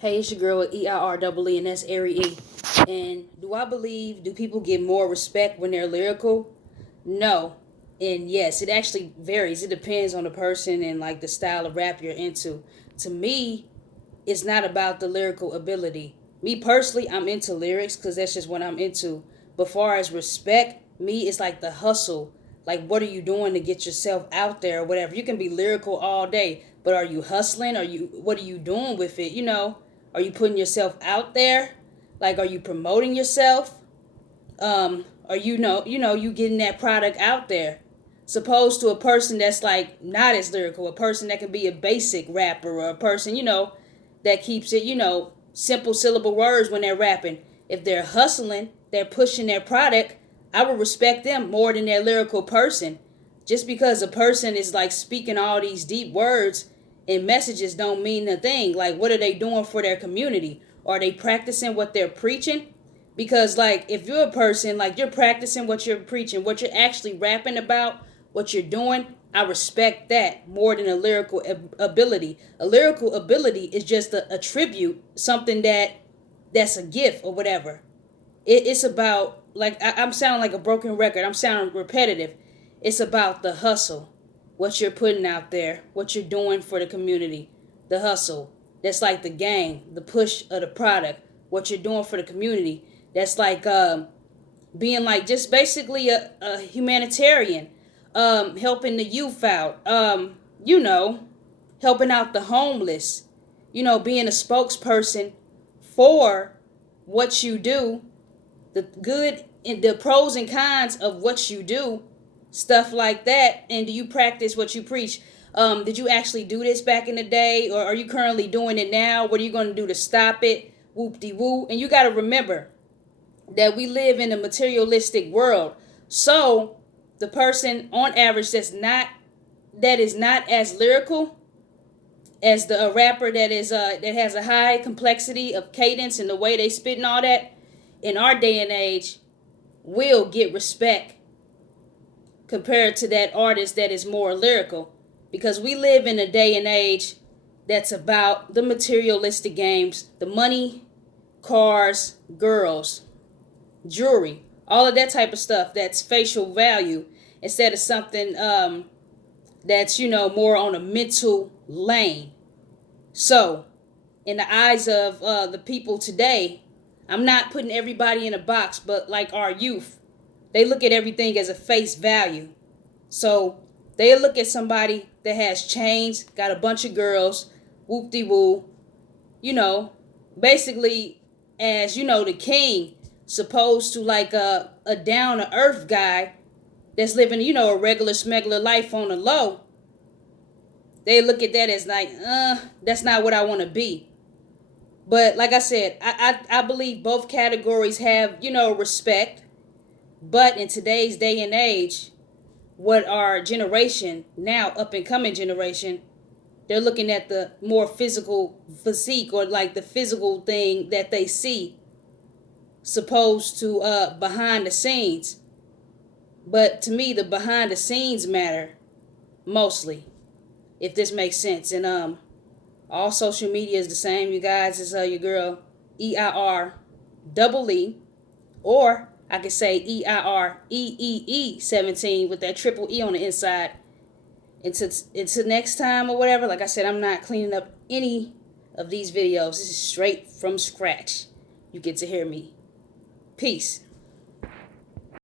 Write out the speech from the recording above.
Hey, it's your girl with EIREE, and that's Ari E. And do people get more respect when they're lyrical? No. And yes, it actually varies. It depends on the person and like the style of rap you're into. To me, it's not about the lyrical ability. Me personally, I'm into lyrics because that's just what I'm into. But far as respect, me, it's like the hustle. Like, what are you doing to get yourself out there or whatever? You can be lyrical all day, but are you hustling? What are you doing with it? Are you putting yourself out there? Like, are you promoting yourself? Are you getting that product out there? Supposed to a person that's like not as lyrical, a person that can be a basic rapper, or a person, that keeps it, simple syllable words when they're rapping. If they're hustling, they're pushing their product, I would respect them more than their lyrical person. Just because a person is like speaking all these deep words and messages don't mean a thing. Like, what are they doing for their community? Are they practicing what they're preaching? Because like, if you're a person like you're practicing what you're preaching, what you're actually rapping about, what you're doing, I respect that more than a lyrical ability. A lyrical ability is just a tribute, something that's a gift or whatever. It's about, like, I'm sounding like a broken record. I'm sounding repetitive. It's about the hustle, what you're putting out there, what you're doing for the community, the hustle. That's like the game, the push of the product, what you're doing for the community. That's like being like just basically a humanitarian, helping the youth out, helping out the homeless, being a spokesperson for what you do, the good and the pros and cons of what you do, stuff like that. And do you practice what you preach? Did you actually do this back in the day, or are you currently doing it now? What are you going to do to stop it? Whoop de woo. And you got to remember that we live in a materialistic world. So the person on average that is not as lyrical as the rapper that has a high complexity of cadence and the way they spit and all that, in our day and age, will get respect compared to that artist that is more lyrical, because we live in a day and age that's about the materialistic games, the money, cars, girls, jewelry, all of that type of stuff that's facial value, instead of something that's more on a mental lane. So in the eyes of the people today, I'm not putting everybody in a box, but like our youth, they look at everything as a face value. So they look at somebody that has chains, got a bunch of girls, whoop de woo, you know, basically as, the king, supposed to like a down to earth guy that's living, a regular smuggler life on the low. They look at that as like, that's not what I want to be. But like I said, I believe both categories have, respect. But in today's day and age, what our generation, now up and coming generation, they're looking at the more physical physique, or like the physical thing that they see, supposed to behind the scenes. But to me, the behind the scenes matter mostly, if this makes sense. And all social media is the same, you guys. It's your girl EIREE, or I could say EIREEE 17 with that triple E on the inside. Until next time or whatever. Like I said, I'm not cleaning up any of these videos. This is straight from scratch. You get to hear me. Peace.